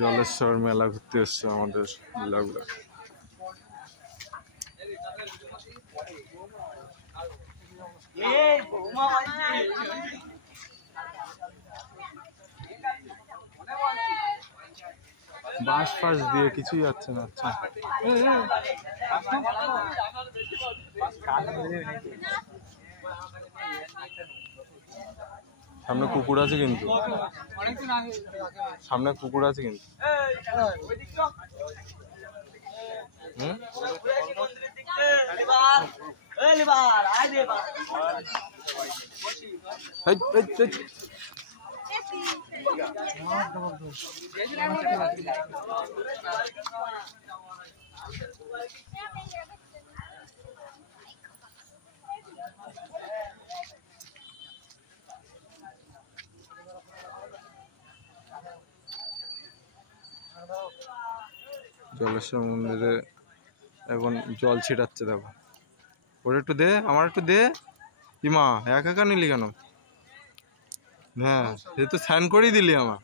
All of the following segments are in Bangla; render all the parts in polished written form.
জলেশ্বর মেলা ঘুরতে এসছে আমাদের ব্লগরা। বাঁশ ফাঁস দিয়ে কিছুই যাচ্ছে না। আচ্ছা সামনে কুকুর আছে কিন্তু, সামনে কুকুর আছে কিন্তু। জলেশ্বর মন্দিরে এখন জল ছিটাচ্ছে, দেখো। ওর একটু দে, আমার একটু দে। ইমা একা একা নিলি কেন? হ্যাঁ সে তো স্নান করেই দিলি আমার।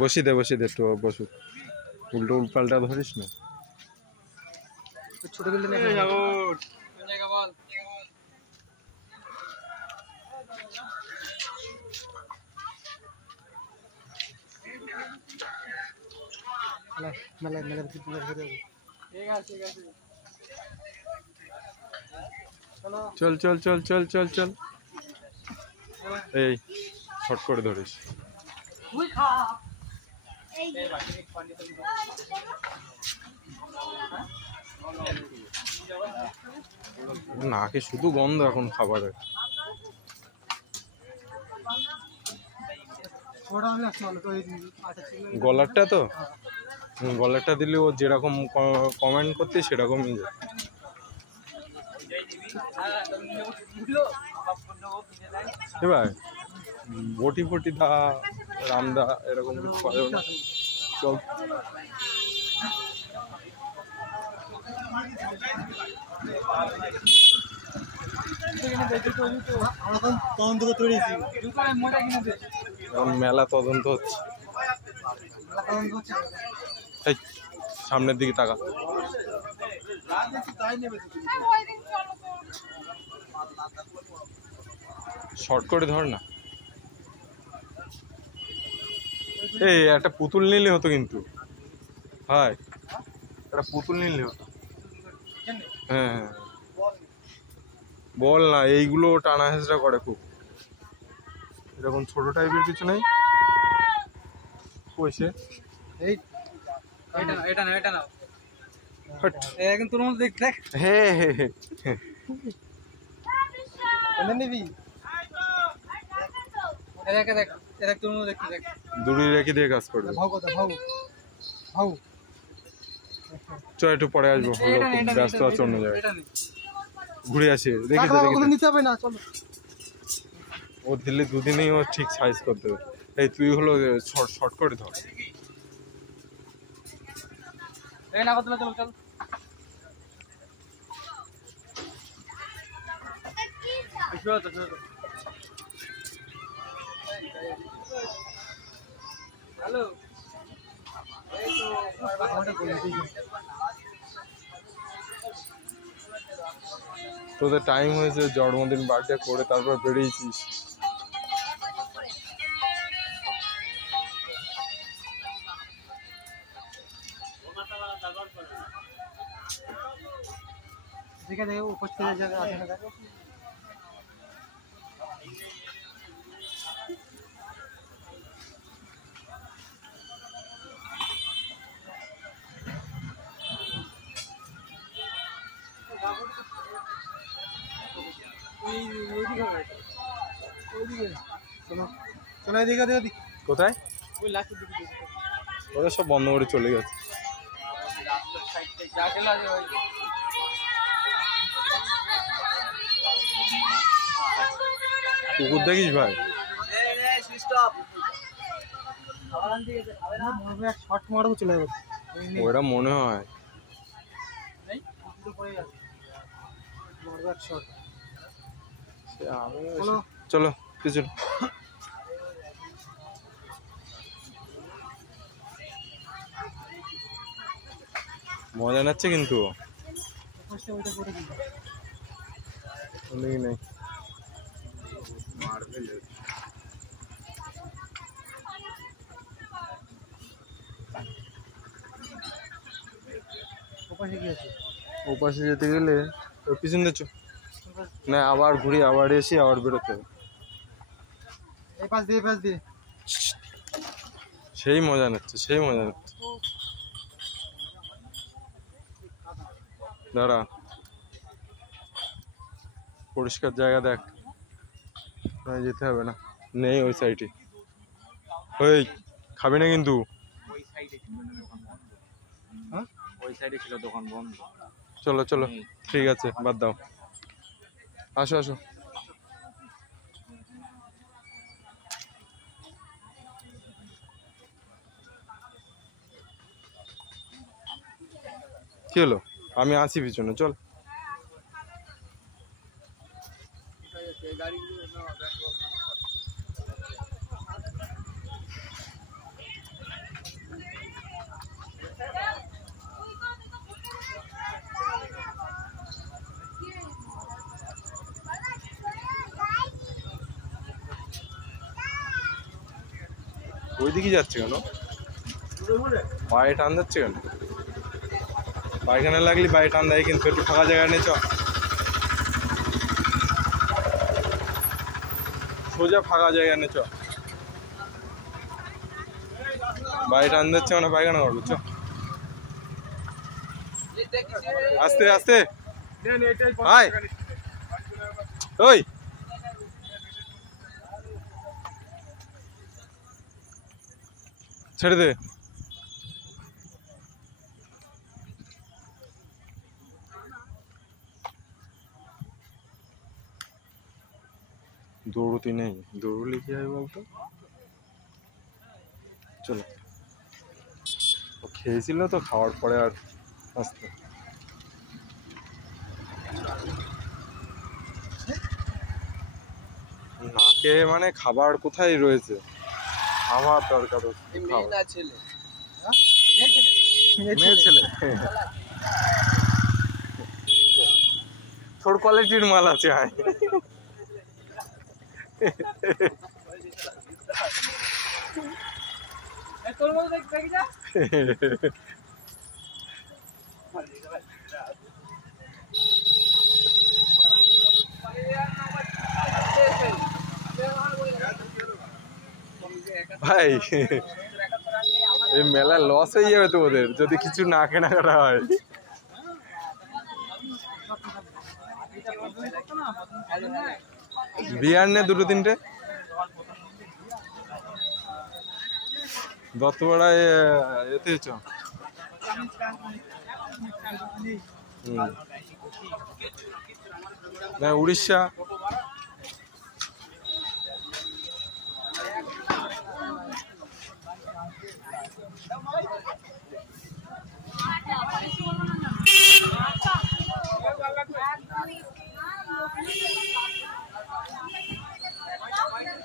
বসি দে একটু বসুক, উল্টো পাল্টা ধরিস না। ছোট চল চল চল চল চল চল। এই শর্ট করে ধরিস। নাকে শুধু গন্ধ এখন খাবারের। গলারটা তো, গলারটা দিলে ও যেরকম কমেন্ট করতে সেরকমই যায়। এবার বটি ফটি দা রামদা এরকম কিছু পারে না। চল এখন মেলা তদন্ত হচ্ছে। এই সামনের দিকে তাকা। শর্ট করে ধর না। এই একটা পুতুল নিলে হতো কিন্তু, ভাই একটা পুতুল নিলে হতো। হ্যাঁ বল না, এইগুলো টানা হেঁচড়া করে খুব। এরকম ছোট টাইপের কিছু নেই পয়সা। এই এটা না এটা নাও। এখন তোর মধ্যে দেখ। হ্যাঁ হ্যাঁ হ্যাঁ নিবি। দেখ তোর মধ্যে দেখ। দূরে রেখে দিয়ে কাজ করবে। চল একটু পরে আসবো, ব্যস্ত আছে অন্য জায়গায়। ঘুরে আসি দেখে নিতে হবে না। চলো ও দিলে দুদিনেই ও ঠিক সাইজ করতে হবে। এই তুই হলো শর্ট করে ধর। তোদের টাইম হয়েছে, জন্মদিন বার্থডে করে তারপর বেরিয়েছিস। উপস্থিত কোথায় ওরা সব বন্ধ করে চলে গেছে। কুকুর দেখিস ভাই? ওরা মনে হয় চলো পিছন। মজা নাচ্ছে কিন্তু নেই। ওপাশে যেতে গেলে পিছন দিচ্ছ না, আবার ঘুরে আবার এসে আবার বেরোতে হবে। সেই মজা নিচ্ছে, সেই মজা নিচ্ছে। দাঁড়া, পরিষ্কার জায়গা দেখ, যেতে হবে না। নেই ওই সাইডে। ওই খাবি না কিন্তু? ওই সাইডে ছিল দোকান বন্ধ। চলো চলো, ঠিক আছে, বাদ দাও। আসো আসো। কি হলো? আমি আসি পিছনে, চল। ওইদিকে যাচ্ছে কেন? পায়ে টান যাচ্ছে কেন? পায়খানা লাগলি পায়ে টান দেয় কিন্তু, একটু ফাঁকা জায়গা নেই, চ। সোজা ফাঁকা জায়গা নে, চ। পায়ে টান যাচ্ছে মানে পায়খানা করবো, চ। আস্তে আস্তে। হাই ওই, ছেড়ে দে। দৌড়তে নেই, দৌড়লে কি হয় বলতো? চলো, খেয়েছিল তো, খাওয়ার পরে আর আসতে না খেয়ে মানে খাবার কোথায় রয়েছে? আমার দরকার মেয়ে ছেলে। থোড় কোয়ালিটির মাল আছে। আয় ভাই, এই মেলা লস হয়ে যাবে তো ওদের, যদি কিছু না কেনাকাটা হয়। বিয়ার নে দুটো তিনটে। দত্তপাড়ায় এতে চ। না, উড়িষ্যা।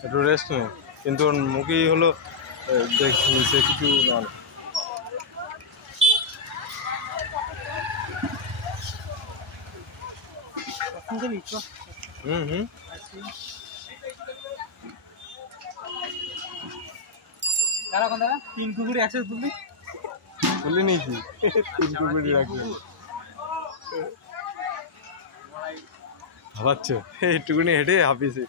একটু রেস্ট নে, কিন্তু ওর মুখেই হলো দেখছি সে কিছু না। তিন কুকুরি একসাথে তুললি, তুলে নিয়েছি। তিন কুকুরি রাখবে ভাবাচ্ছে, এইটুকুনি হেঁটে হাঁপিয়েছে।